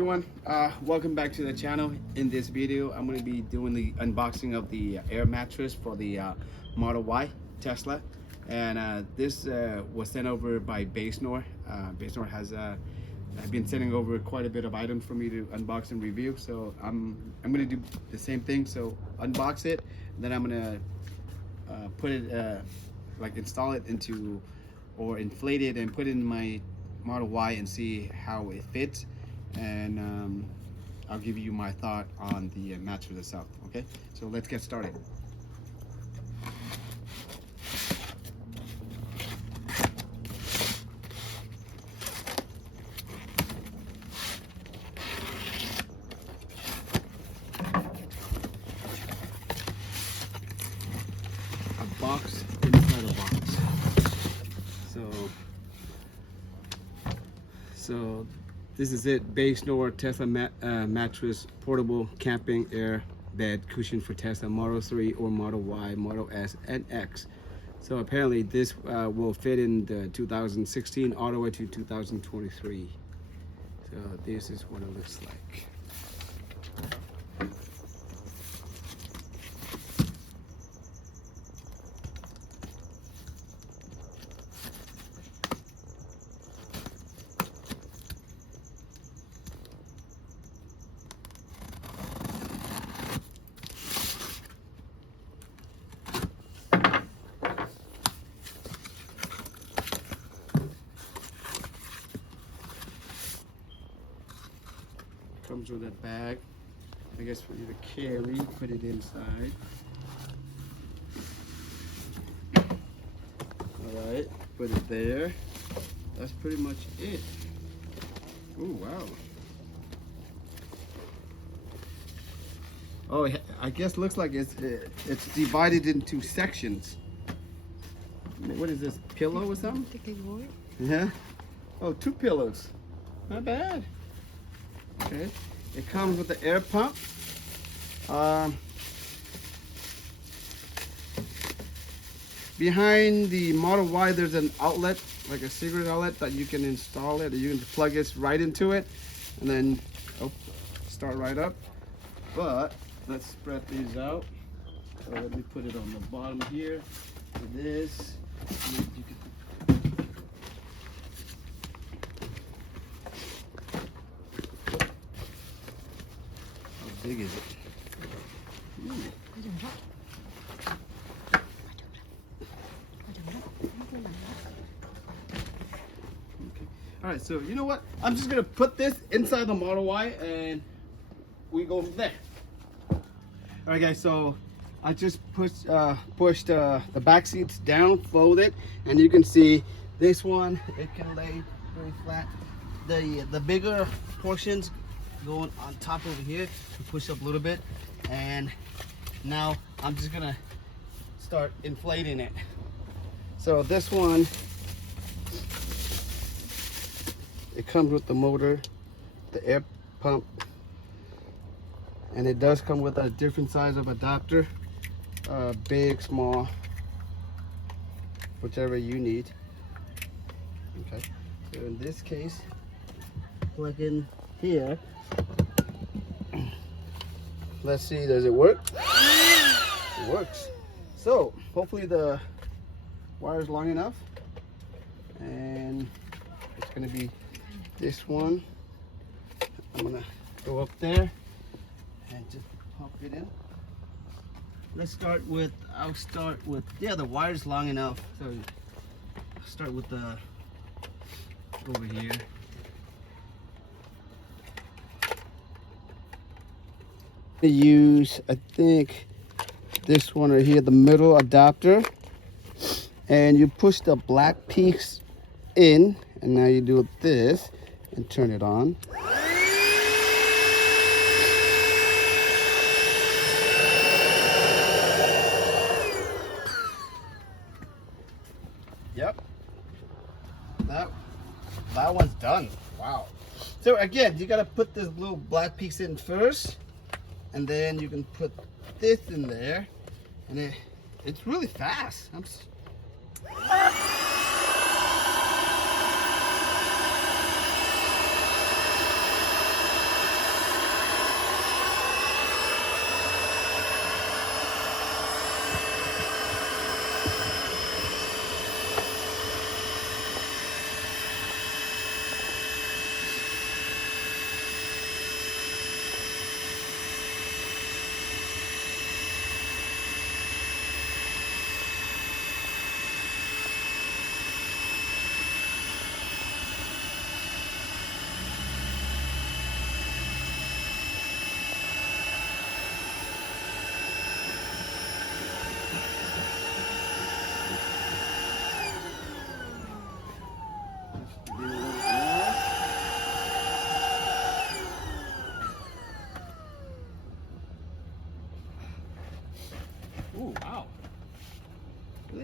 Everyone, welcome back to the channel. In this video I'm going to be doing the unboxing of the air mattress for the Model Y Tesla, and this was sent over by Basenor. Basenor has been sending over quite a bit of items for me to unbox and review, so I'm going to do the same thing. So unbox it, then I'm going to put it like install it into, or inflate it and put it in my Model Y and see how it fits, and I'll give you my thought on the mattress itself. Okay, so let's get started. A box inside a box. So this is it. Basenor Tesla mattress, portable camping air bed cushion for Tesla Model 3 or Model Y, Model S, and X. So apparently this will fit in the 2016 all the way to 2023. So this is what it looks like. Comes with a bag, I guess, for you to carry. Put it inside. All right, put it there. That's pretty much it. Oh wow. Oh, I guess looks like it's divided into sections. What is this, pillow or something? Yeah. Oh, 2 pillows. Not bad. Okay. It comes with the air pump. Behind the Model Y, there's an outlet, like a cigarette outlet, that you can install it, or you can plug it right into it, and then start right up. But let's spread these out. So let me put it on the bottom here. This. You can, big is it? Ooh. Okay. All right, so you know what? I'm just gonna put this inside the Model Y and we go from there. All right, guys. So I just pushed the back seats down, folded, and you can see this one. It can lay very flat. The bigger portions going on top over here to push up a little bit, and now I'm just gonna start inflating it. So this one, it comes with the motor, the air pump, and it does come with a different size of adapter, big, small, whichever you need. Okay, so in this case, plug in here. Let's see, does it work? It works. So hopefully the wire is long enough, and it's gonna be this one. I'm gonna go up there and just pump it in. Let's start with, yeah, the wire's long enough. So I'll start with the, over here. Use, I think, this one right here, the middle adapter, and you push the black piece in, and now you do this and turn it on. Yep, that one's done. Wow. So again, you gotta put this little black piece in first, and then you can put this in there, and it's really fast.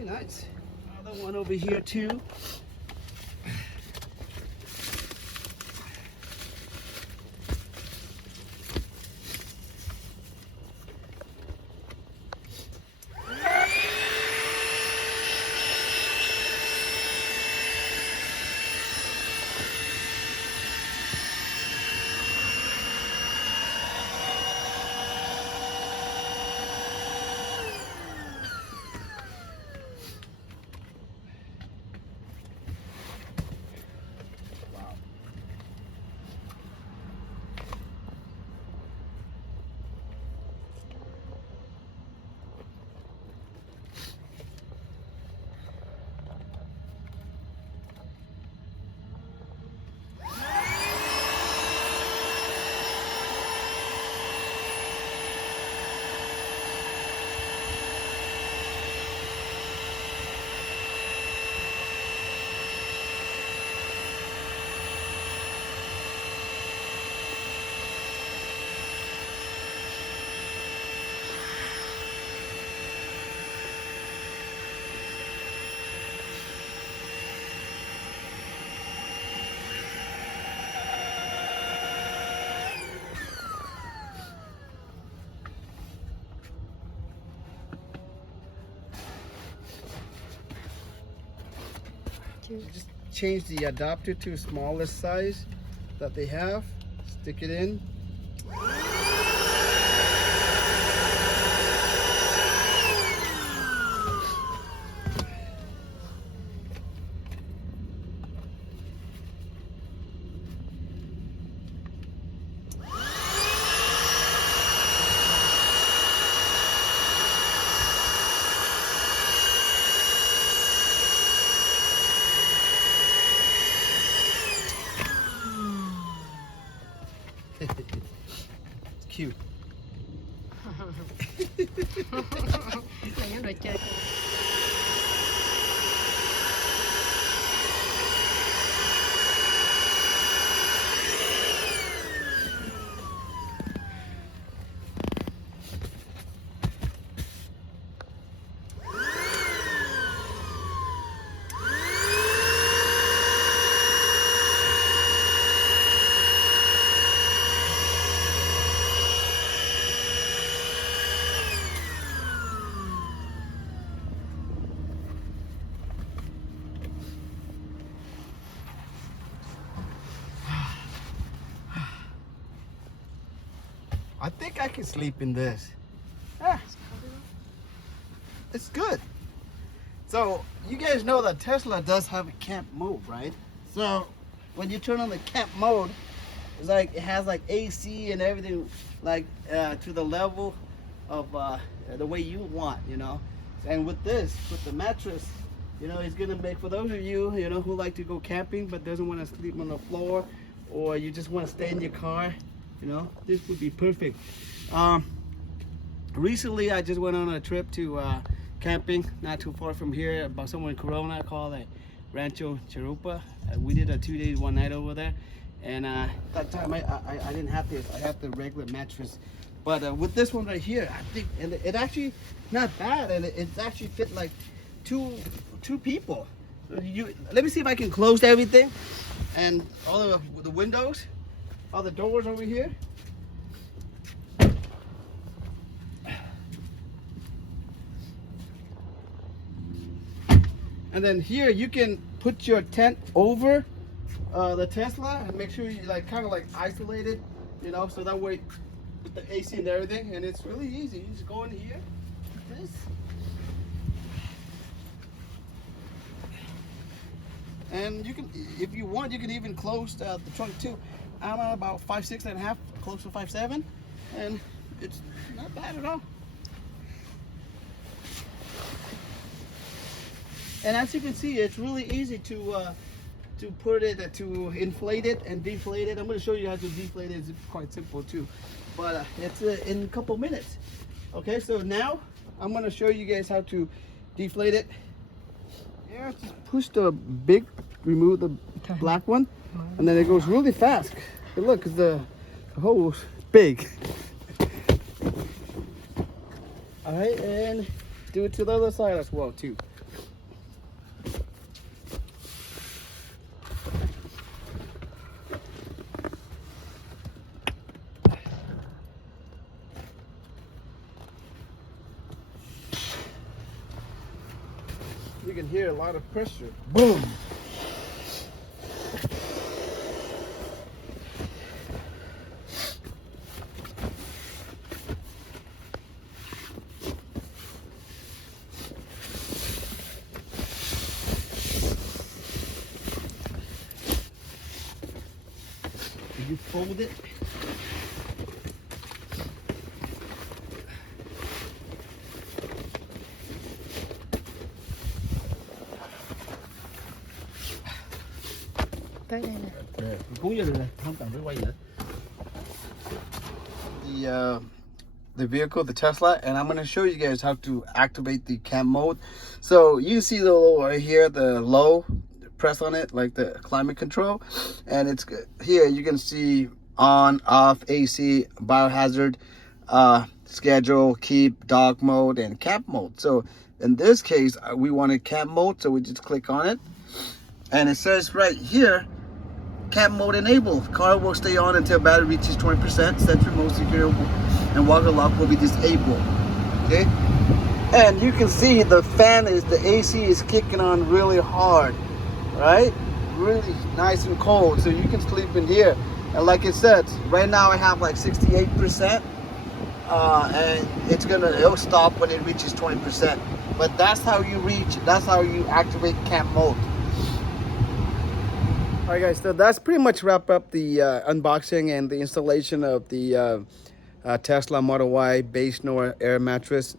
nice. Another one over here too. Just change the adapter to smallest size that they have. Stick it in. It's cute. Là rồi chơi. I think I can sleep in this. Ah, it's good. So you guys know that Tesla does have a camp mode, right? So when you turn on the camp mode, it's like it has like AC and everything, like to the level of the way you want, you know. And with this, with the mattress, you know, it's gonna make, for those of you, you know, who like to go camping but doesn't want to sleep on the floor, or you just want to stay in your car, you know, this would be perfect. Recently I just went on a trip to camping not too far from here, about somewhere in Corona called Rancho Charupa. We did a 2 days 1 night over there, and that time I didn't have this. I have the regular mattress, but with this one right here, I think, and it actually not bad, and it's actually fit like two people. So let me see if I can close everything and all the windows, all the doors over here. And then here you can put your tent over the Tesla and make sure you like kind of like isolate it, you know, so that way with the AC and everything, and it's really easy. You just go in here, like this, and you can, if you want, you can even close the trunk too. I'm at about 5'6.5", close to 5'7", and it's not bad at all. And as you can see, it's really easy to put it, to inflate it and deflate it. I'm going to show you how to deflate it. It's quite simple too, but it's in a couple minutes. Okay, so now I'm going to show you guys how to deflate it. Yeah, just push the big, remove the black one, and then it goes really fast. And look, the hole is big. All right, and do it to the other side as well too. can hear a lot of pressure. Boom. You fold it. Tới đây nè. Cuốn vô đây, không cần phải quay nữa. The vehicle, the Tesla, and I'm going to show you guys how to activate the cam mode. So you see the little right here, the low, press on it like the climate control, and it's here you can see on, off, AC, biohazard, schedule, keep, dog mode, and camp mode. So in this case we wanted camp mode, so we just click on it, and it says right here, camp mode enabled. Car will stay on until battery reaches 20%. Sentry mode secure and water lock will be disabled. Okay, and you can see the fan is, the AC is kicking on really hard, right? Really nice and cold, so you can sleep in here. And like it said, right now I have like 68%, and it'll stop when it reaches 20%. But that's how you activate camp mode. All right, guys, so that's pretty much wrap up the unboxing and the installation of the Tesla Model Y Basenor air mattress.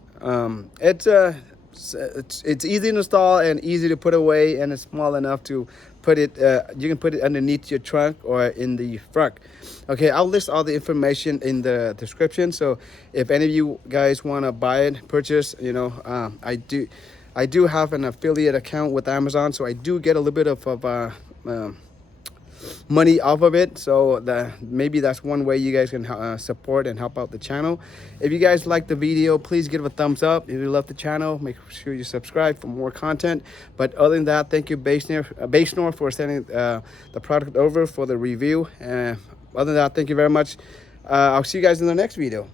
It's easy to install and easy to put away, and it's small enough to put it, you can put it underneath your trunk or in the front. Okay, I'll list all the information in the description, so if any of you guys want to buy it, purchase, you know, I do have an affiliate account with Amazon, so I do get a little bit of money off of it, so maybe that's one way you guys can support and help out the channel. If you guys like the video, please give it a thumbs up. If you love the channel, make sure you subscribe for more content. But other than that, thank you Basenor for sending the product over for the review. Other than that, thank you very much. I'll see you guys in the next video.